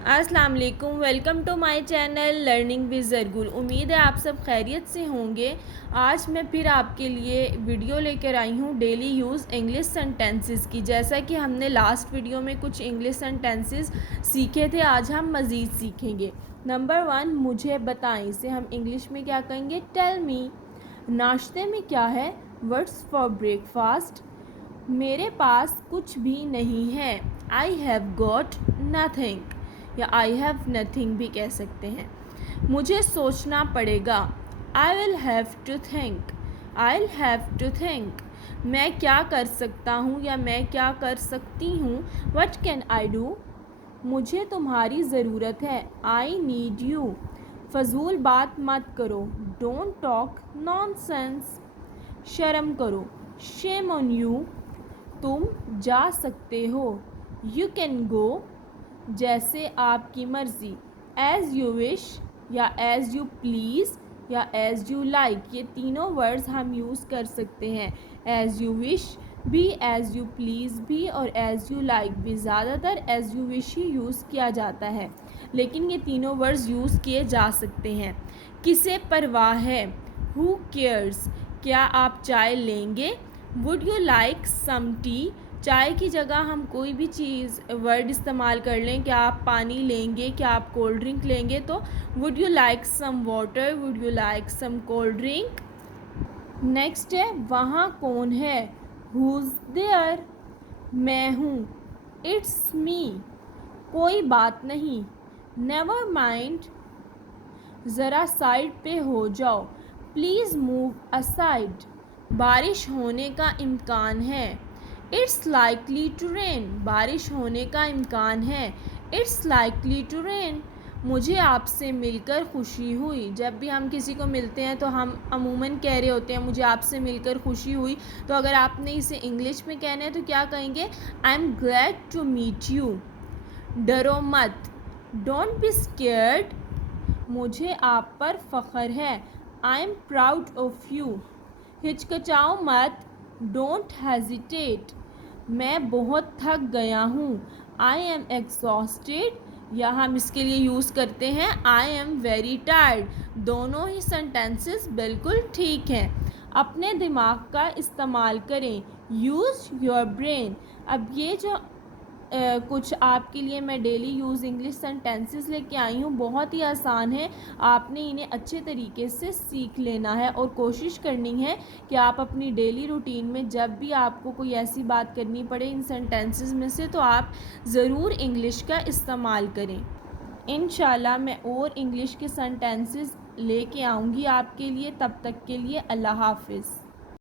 अस्सलाम वालेकुम, welcome to my channel learning with Zargul. उम्मीद है आप सब खैरियत से होंगे। आज मैं फिर आपके लिए वीडियो लेकर आई हूँ डेली यूज़ इंग्लिश सेंटेंसेस की। जैसा कि हमने लास्ट वीडियो में कुछ इंग्लिश सेंटेंसेस सीखे थे, आज हम मज़ीद सीखेंगे। नंबर 1, मुझे बताएं। इसे हम इंग्लिश में क्या कहेंगे? Tell me. नाश्ते में क्या है? What's for breakfast? मेरे पास कुछ भी नहीं है। आई हैव गॉट नथिंग, या आई हैव नथिंग भी कह सकते हैं। मुझे सोचना पड़ेगा। I will have to think. I will have to think. मैं क्या कर सकता हूँ या मैं क्या कर सकती हूँ? What can I do? मुझे तुम्हारी ज़रूरत है। I need you. फजूल बात मत करो। Don't talk nonsense. शर्म करो। Shame on you. तुम जा सकते हो। You can go. जैसे आपकी मर्ज़ी। एज़ यू विश, या एज़ यू प्लीज़, या एज़ यू लाइक। ये तीनों वर्ड्स हम यूज़ कर सकते हैं। एज़ यू विश भी, एज़ यू प्लीज़ भी और एज़ यू लाइक भी। ज़्यादातर as you wish he use किया जाता है, लेकिन ये तीनों वर्ड्स यूज़ किए जा सकते हैं। किसे परवाह है? Who cares? क्या आप चाय लेंगे? Would you like some tea? चाय की जगह हम कोई भी चीज़ वर्ड इस्तेमाल कर लें। क्या आप पानी लेंगे? क्या आप कोल्ड ड्रिंक लेंगे? तो would you like some water? Would you like some cold drink? Next है, वहाँ कौन है? Who's there? मैं हूँ। It's me. कोई बात नहीं। Never mind. ज़रा साइड पे हो जाओ। Please move aside. बारिश होने का इम्कान है। It's likely to rain. बारिश होने का इम्कान है। It's likely to rain. मुझे आपसे मिलकर खुशी हुई। जब भी हम किसी को मिलते हैं तो हम अमूमन कह रहे होते हैं मुझे आपसे मिलकर खुशी हुई। तो अगर आपने इसे इंग्लिश में कहना है तो क्या कहेंगे? I am glad to meet you. डरो मत। Don't be scared. मुझे आप पर फ़ख्र है। I am proud of you. हिचकिचाओ मत। Don't hesitate. मैं बहुत थक गया हूँ। आई एम एग्जॉस्टेड, या हम इसके लिए यूज़ करते हैं आई एम वेरी टायर्ड। दोनों ही सेंटेंसेस बिल्कुल ठीक हैं। अपने दिमाग का इस्तेमाल करें। Use your brain. अब ये जो कुछ आपके लिए मैं डेली यूज़ इंग्लिश सेंटेंसेस लेके आई हूँ, बहुत ही आसान है। आपने इन्हें अच्छे तरीके से सीख लेना है और कोशिश करनी है कि आप अपनी डेली रूटीन में जब भी आपको कोई ऐसी बात करनी पड़े इन सेंटेंसेस में से, तो आप ज़रूर इंग्लिश का इस्तेमाल करें। इंशाल्लाह मैं और इंग्लिश के सेंटेंसेस लेके आऊँगी आपके लिए। तब तक के लिए अल्लाह हाफ़िज़।